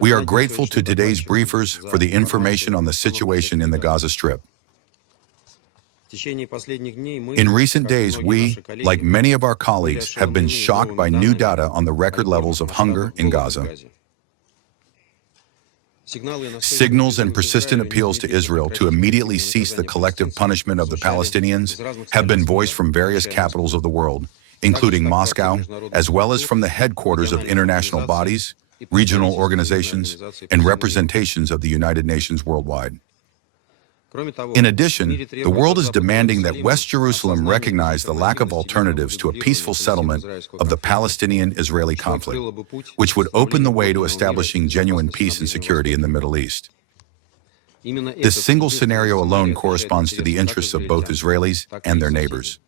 We are grateful to today's briefers for the information on the situation in the Gaza Strip. In recent days, we, like many of our colleagues, have been shocked by new data on the record levels of hunger in Gaza. Signals and persistent appeals to Israel to immediately cease the collective punishment of the Palestinians have been voiced from various capitals of the world, including Moscow, as well as from the headquarters of international bodies, regional organizations, and representations of the United Nations worldwide. In addition, the world is demanding that West Jerusalem recognize the lack of alternatives to a peaceful settlement of the Palestinian-Israeli conflict, which would open the way to establishing genuine peace and security in the Middle East. This single scenario alone corresponds to the interests of both Israelis and their neighbors.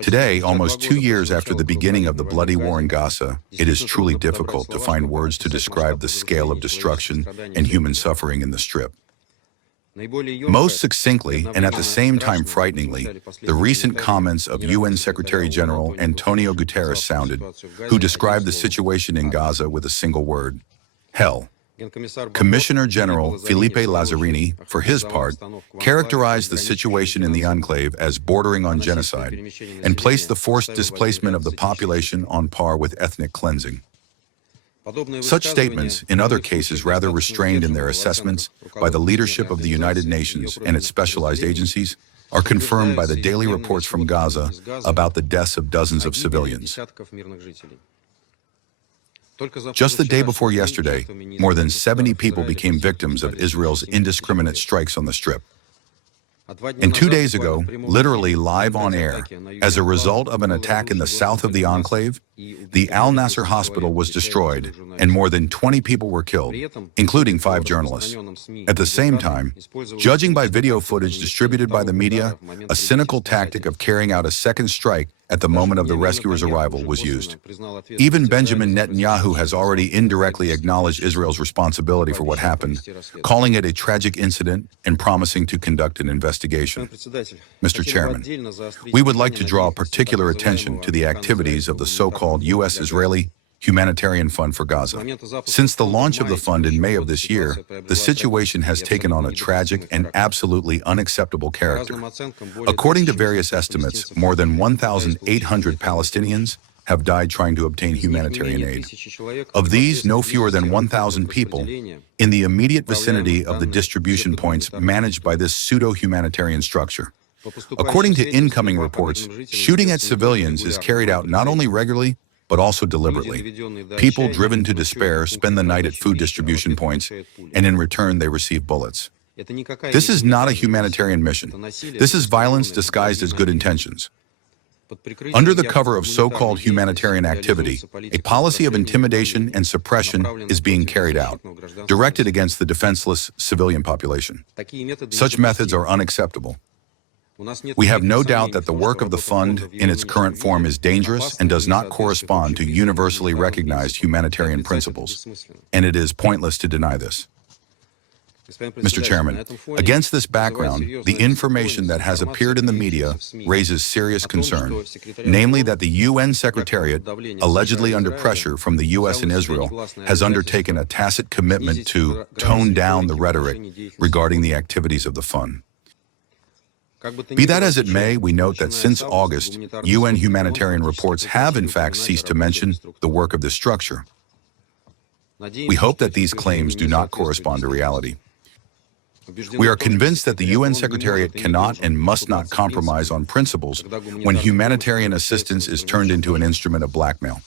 Today, almost 2 years after the beginning of the bloody war in Gaza, it is truly difficult to find words to describe the scale of destruction and human suffering in the Strip. Most succinctly, and at the same time frighteningly, the recent comments of UN Secretary General Antonio Guterres sounded, who described the situation in Gaza with a single word: hell. Commissioner General Felipe Lazzarini, for his part, characterized the situation in the enclave as bordering on genocide and placed the forced displacement of the population on par with ethnic cleansing. Such statements, in other cases rather restrained in their assessments by the leadership of the United Nations and its specialized agencies, are confirmed by the daily reports from Gaza about the deaths of dozens of civilians. Just the day before yesterday, more than 70 people became victims of Israel's indiscriminate strikes on the Strip. And 2 days ago, literally live on air, as a result of an attack in the south of the enclave, the Al Nasser hospital was destroyed and more than 20 people were killed, including 5 journalists. At the same time, judging by video footage distributed by the media, a cynical tactic of carrying out a second strike at the moment of the rescuers' arrival was used. Even Benjamin Netanyahu has already indirectly acknowledged Israel's responsibility for what happened, calling it a tragic incident and promising to conduct an investigation. Mr. Chairman, we would like to draw particular attention to the activities of the so-called U.S.-Israeli Humanitarian Fund for Gaza. Since the launch of the fund in May of this year, the situation has taken on a tragic and absolutely unacceptable character. According to various estimates, more than 1,800 Palestinians have died trying to obtain humanitarian aid. Of these, no fewer than 1,000 people in the immediate vicinity of the distribution points managed by this pseudo-humanitarian structure. According to incoming reports, shooting at civilians is carried out not only regularly, but also deliberately. People driven to despair spend the night at food distribution points, and in return they receive bullets. This is not a humanitarian mission. This is violence disguised as good intentions. Under the cover of so-called humanitarian activity, a policy of intimidation and suppression is being carried out, directed against the defenseless civilian population. Such methods are unacceptable. We have no doubt that the work of the fund in its current form is dangerous and does not correspond to universally recognized humanitarian principles, and it is pointless to deny this. Mr. Chairman, against this background, the information that has appeared in the media raises serious concern, namely that the UN Secretariat, allegedly under pressure from the US and Israel, has undertaken a tacit commitment to tone down the rhetoric regarding the activities of the fund. Be that as it may, we note that since August, UN humanitarian reports have in fact ceased to mention the work of this structure. We hope that these claims do not correspond to reality. We are convinced that the UN Secretariat cannot and must not compromise on principles when humanitarian assistance is turned into an instrument of blackmail.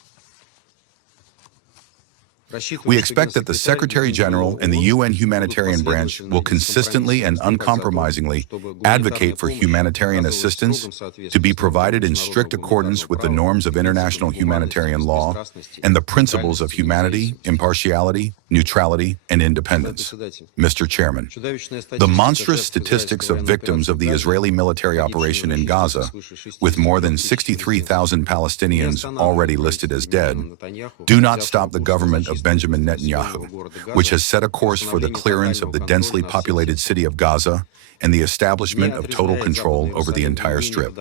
We expect that the Secretary General and the UN humanitarian branch will consistently and uncompromisingly advocate for humanitarian assistance to be provided in strict accordance with the norms of international humanitarian law and the principles of humanity, impartiality, neutrality, and independence. Mr. Chairman, the monstrous statistics of victims of the Israeli military operation in Gaza, with more than 63,000 Palestinians already listed as dead, do not stop the government of Benjamin Netanyahu, which has set a course for the clearance of the densely populated city of Gaza and the establishment of total control over the entire Strip.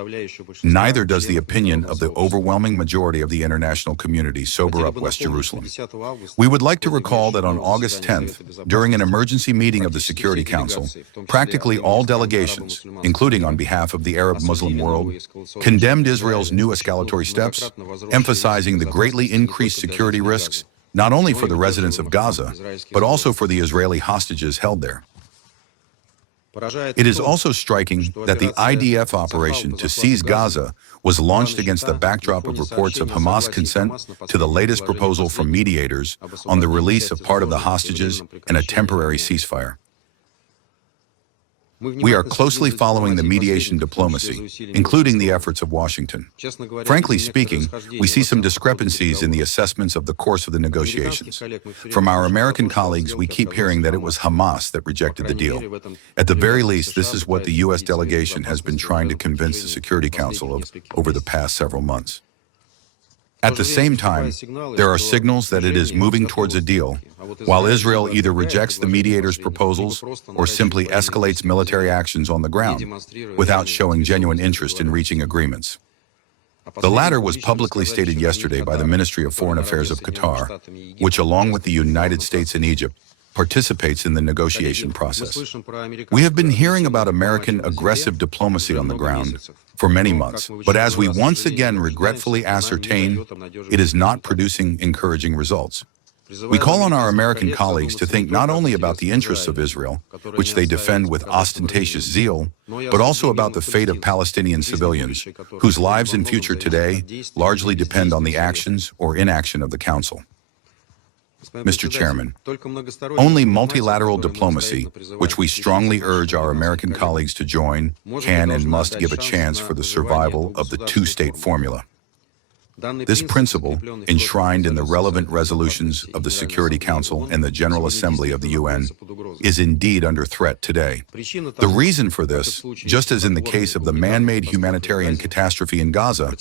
Neither does the opinion of the overwhelming majority of the international community sober up West Jerusalem. We would like to recall that on August 10th, during an emergency meeting of the Security Council, practically all delegations, including on behalf of the Arab Muslim world, condemned Israel's new escalatory steps, emphasizing the greatly increased security risks, not only for the residents of Gaza, but also for the Israeli hostages held there. It is also striking that the IDF operation to seize Gaza was launched against the backdrop of reports of Hamas consent to the latest proposal from mediators on the release of part of the hostages and a temporary ceasefire. We are closely following the mediation diplomacy, including the efforts of Washington. Frankly speaking, we see some discrepancies in the assessments of the course of the negotiations. From our American colleagues, we keep hearing that it was Hamas that rejected the deal. At the very least, this is what the U.S. delegation has been trying to convince the Security Council of over the past several months. At the same time, there are signals that it is moving towards a deal, while Israel either rejects the mediators' proposals or simply escalates military actions on the ground without showing genuine interest in reaching agreements. The latter was publicly stated yesterday by the Ministry of Foreign Affairs of Qatar, which, along with the United States and Egypt, participates in the negotiation process. We have been hearing about American aggressive diplomacy on the ground for many months, but as we once again regretfully ascertain, it is not producing encouraging results. We call on our American colleagues to think not only about the interests of Israel, which they defend with ostentatious zeal, but also about the fate of Palestinian civilians, whose lives and future today largely depend on the actions or inaction of the Council. Mr. Chairman, only multilateral diplomacy, which we strongly urge our American colleagues to join, can and must give a chance for the survival of the two-state formula. This principle, enshrined in the relevant resolutions of the Security Council and the General Assembly of the UN, is indeed under threat today. The reason for this, just as in the case of the man-made humanitarian catastrophe in Gaza,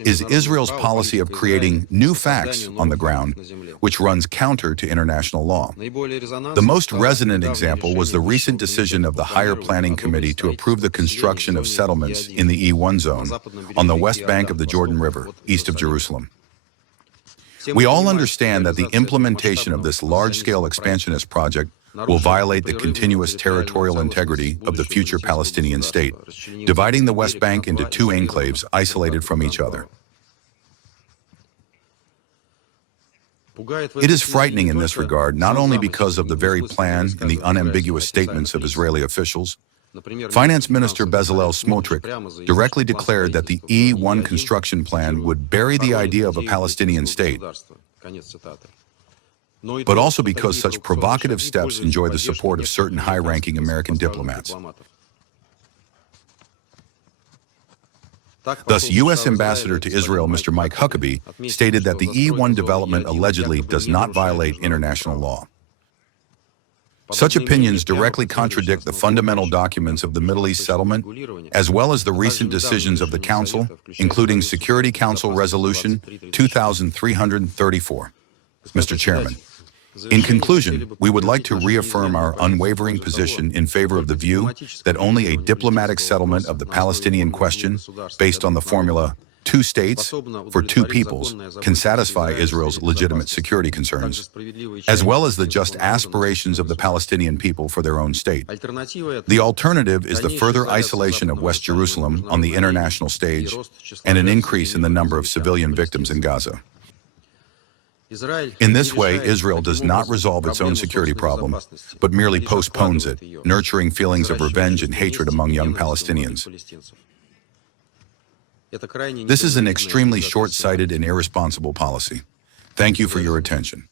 is Israel's policy of creating new facts on the ground, which runs counter to international law. The most resonant example was the recent decision of the Higher Planning Committee to approve the construction of settlements in the E1 zone on the west bank of the Jordan River, east of Jerusalem. We all understand that the implementation of this large-scale expansionist project will violate the continuous territorial integrity of the future Palestinian state, dividing the West Bank into two enclaves isolated from each other. It is frightening in this regard, not only because of the very plan and the unambiguous statements of Israeli officials. Finance Minister Bezalel Smotrich directly declared that the E1 construction plan would bury the idea of a Palestinian state, but also because such provocative steps enjoy the support of certain high-ranking American diplomats. Thus, U.S. Ambassador to Israel, Mr. Mike Huckabee, stated that the E1 development allegedly does not violate international law. Such opinions directly contradict the fundamental documents of the Middle East settlement, as well as the recent decisions of the Council, including Security Council Resolution 2334. Mr. Chairman, in conclusion, we would like to reaffirm our unwavering position in favor of the view that only a diplomatic settlement of the Palestinian question, based on the formula two states for two peoples, can satisfy Israel's legitimate security concerns, as well as the just aspirations of the Palestinian people for their own state. The alternative is the further isolation of West Jerusalem on the international stage and an increase in the number of civilian victims in Gaza. In this way, Israel does not resolve its own security problem, but merely postpones it, nurturing feelings of revenge and hatred among young Palestinians. This is an extremely short-sighted and irresponsible policy. Thank you for your attention.